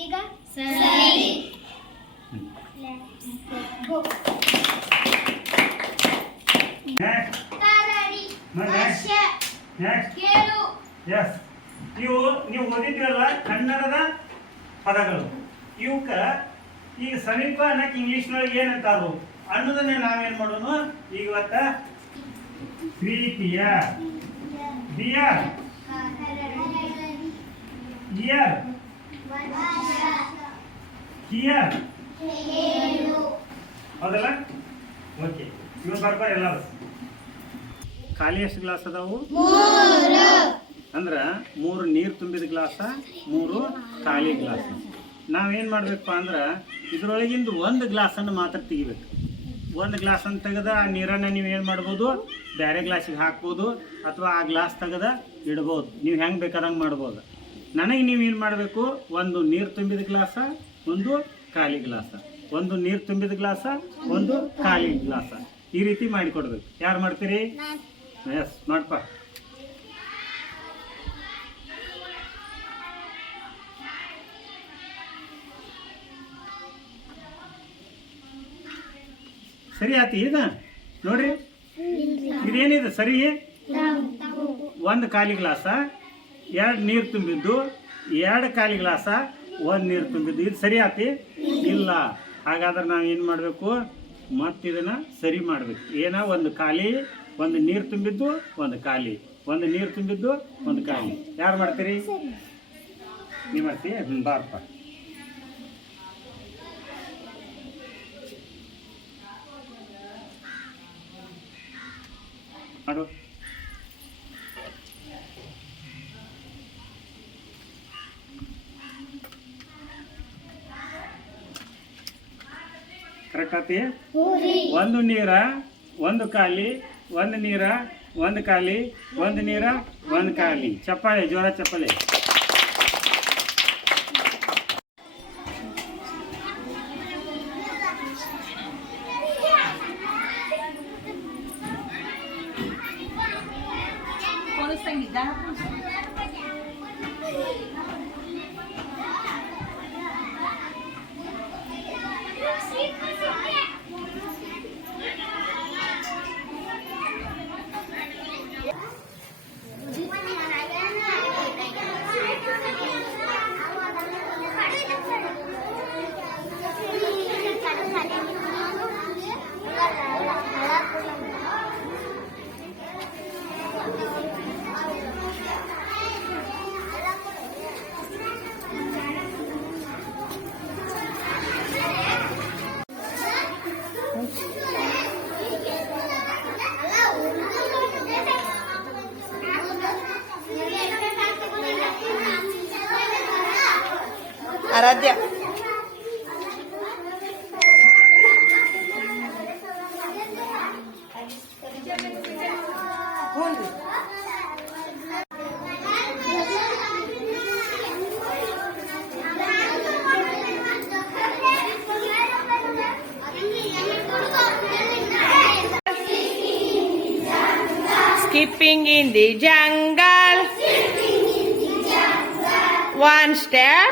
ಈಗ ಸರಿ ನೀವು ಓದಿದ್ರಲ್ಲ ಕನ್ನಡದ ಪದಗಳು ಇವಕ್ಕ ಈಗ ಸಮೀಪ ಅನ್ನಕ್ಕೆ ಇಂಗ್ಲಿಷ್ನೊಳಗೆ ಏನಂತಾರು ಅನ್ನೋದನ್ನೇ ನಾವೇನ್ ಮಾಡೋಣ ಇವತ್ತ ಪ್ರೀತಿಯ ಬಿಯರ್ ಇಯರ್ ಹಿಯರ್ ಹೌದಲ್ಲ ಓಕೆ ಇವ್ ಬರ್ಬಾರ ಎಲ್ಲರೂ ಖಾಲಿ ಎಷ್ಟು ಗ್ಲಾಸ್ ಅದಾವು ಅಂದ್ರ 3 ನೀರು ತುಂಬಿದ ಗ್ಲಾಸ 3 ಖಾಲಿ ಗ್ಲಾಸ್ ನಾವೇನು ಮಾಡಬೇಕಪ್ಪ ಅಂದ್ರೆ ಇದರೊಳಗಿಂದ ಒಂದು ಗ್ಲಾಸನ್ನು ಮಾತ್ರ ತೆಗಿಬೇಕು. ಒಂದು ಗ್ಲಾಸನ್ನು ತೆಗೆದ ಆ ನೀರನ್ನು ನೀವು ಏನು ಮಾಡ್ಬೋದು ಬೇರೆ ಗ್ಲಾಸಿಗೆ ಹಾಕ್ಬೋದು ಅಥವಾ ಆ ಗ್ಲಾಸ್ ತೆಗೆದ ಇಡ್ಬೋದು. ನೀವು ಹೆಂಗೆ ಬೇಕಾದಂಗೆ ಮಾಡ್ಬೋದು. ನನಗೆ ನೀವು ಏನು ಮಾಡಬೇಕು, ಒಂದು ನೀರು ತುಂಬಿದ ಗ್ಲಾಸ ಒಂದು ಖಾಲಿ ಗ್ಲಾಸ, ಒಂದು ನೀರು ತುಂಬಿದ ಗ್ಲಾಸ ಒಂದು ಖಾಲಿ ಗ್ಲಾಸ, ಈ ರೀತಿ ಮಾಡಿಕೊಡ್ಬೇಕು. ಯಾರು ಮಾಡ್ತೀರಿ? ಎಸ್ ಮಾಡಪ್ಪ. ಸರಿ ಆತಿ ಇದ ನೋಡ್ರಿ, ಇದೇನಿದೆ ಸರಿ? ಒಂದು ಖಾಲಿ ಗ್ಲಾಸ, 2 ನೀರು ತುಂಬಿದ್ದು, 2 ಖಾಲಿ ಗ್ಲಾಸ, 1 ನೀರು ತುಂಬಿದ್ದು, ಇದು ಸರಿ ಆತಿ ಇಲ್ಲ. ಹಾಗಾದ್ರೆ ನಾವು ಏನು ಮಾಡಬೇಕು, ಮತ್ತಿದನ್ನು ಸರಿ ಮಾಡಬೇಕು. ಏನ ಒಂದು ಖಾಲಿ, ಒಂದು ನೀರು ತುಂಬಿದ್ದು, ಒಂದು ಖಾಲಿ, ಒಂದು ನೀರು ತುಂಬಿದ್ದು, ಒಂದು ಖಾಲಿ. ಯಾರು ಮಾಡ್ತೀರಿ? ನೀವು ಮಾಡ್ತೀಯ? ಬಾರಪ್ಪ. ಮಾಡು. ಕರೆಕ್ಟ್ ಆತಿ? ಒಂದು ನೀರ, ಒಂದು ಖಾಲಿ, ಒಂದು ನೀರ, ಒಂದು ಖಾಲಿ, ಒಂದು ನೀರ, ಒಂದು ಖಾಲಿ. ಚಪ್ಪಾಳೆ, ಜೋರ ಚಪ್ಪಾಳೆ. ಆರಾಧ್ಯ Skipping in the jungle. One step.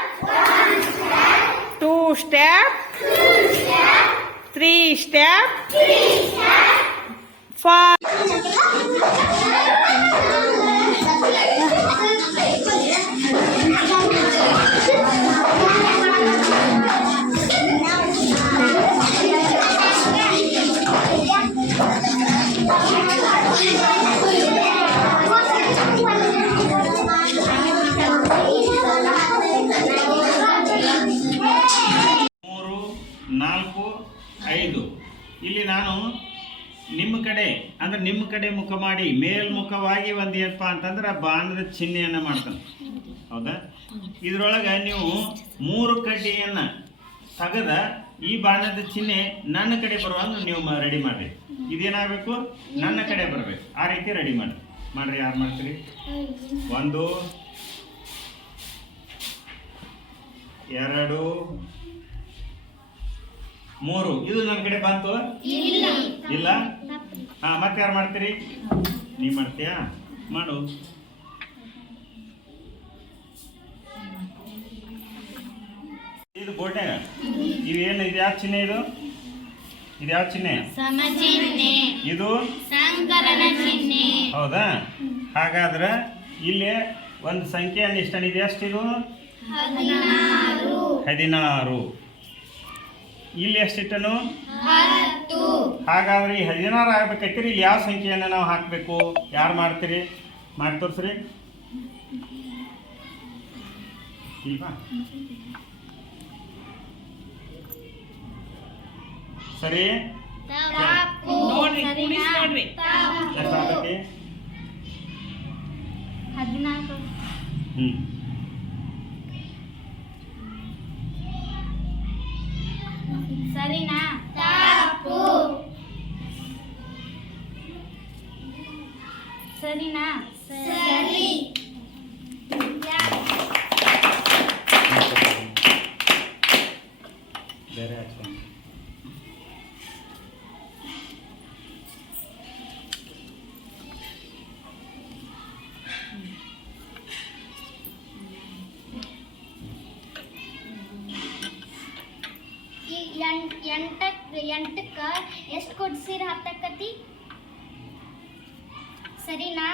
2 step. 3 step. 4. ಇಲ್ಲಿ ನಾನು ನಿಮ್ಮ ಕಡೆ ಅಂದ್ರೆ ನಿಮ್ಮ ಕಡೆ ಮುಖ ಮಾಡಿ ಮೇಲ್ಮುಖವಾಗಿ ಒಂದು ಏನಪ್ಪ ಅಂತಂದ್ರೆ ಬಾಣದ ಚಿಹ್ನೆಯನ್ನು ಮಾಡ್ತಾನೆ. ಹೌದಾ? ಇದರೊಳಗೆ ನೀವು 3 ಕಡ್ಡಿಯನ್ನು ತೆಗೆದ ಈ ಬಾಣದ ಚಿಹ್ನೆ ನನ್ನ ಕಡೆ ಬರುವಂಗೆ ನೀವು ರೆಡಿ ಮಾಡಿರಿ. ಇದೇನಾಗಬೇಕು, ನನ್ನ ಕಡೆ ಬರಬೇಕು. ಆ ರೀತಿ ರೆಡಿ ಮಾಡ್ರಿ. ಯಾರು ಮಾಡ್ತೀರಿ? 1 2 3. ಇದು ನನ್ನ ಕಡೆ ಬಂತು? ಇಲ್ಲ. ಹಾ, ಮತ್ತೆ ಯಾರು ಮಾಡ್ತೀರಿ? ನೀವು ಮಾಡ್ತೀಯಾ? ಮಾಡು. ಇದು ಬೋರ್ಡ್ನಾಗ ಇವೇನು ಇದು ಯಾವ ಚಿಹ್ನೆ ಇದು ಯಾವ ಚಿಹ್ನೆ ಸಮಚಿಹ್ನೆ ಇದು ಸಂಕಲನ ಚಿಹ್ನೆ ಹೌದಾ ಹಾಗಾದ್ರೆ ಇಲ್ಲಿ ಒಂದು ಸಂಖ್ಯೆ ಇಷ್ಟನಿದೆ ಎಷ್ಟಿದು 16 ಇಲ್ಲಿ ಎಷ್ಟಿಟ್ಟನು 10 ಹಾಗಾದ್ರೆ ಈ 16 ಆಗ್ಬೇಕೈತಿರಿ ಇಲ್ಲಿ ಯಾವ ಸಂಖ್ಯೆಯನ್ನು ನಾವು ಹಾಕಬೇಕು ಯಾರು ಮಾಡ್ತೀರಿ ಮಾಡಿ ತೋರಿಸ್ರಿ ಇಲ್ವಾ ಸರಿ ತಪ್ಪು ನೋಡ್ರಿ ಸರಿನಾ? ಕೂಡಿಸಿ ನೋಡ್ರಿ ಎಷ್ಟು ಆಗ್ತೈತಿ 14 ಸರಿನಾ? ತಪ್ಪು ಸರಿನಾ? ಸರಿ ಬೇರೆ ಹಾಕ್ಸೋಣ ಎಂಟಕ್ಕ ಎಷ್ಟು ಕೊಡ್ಸಿರ ಹತ್ತಕ್ಕತಿ ಸರಿನಾ?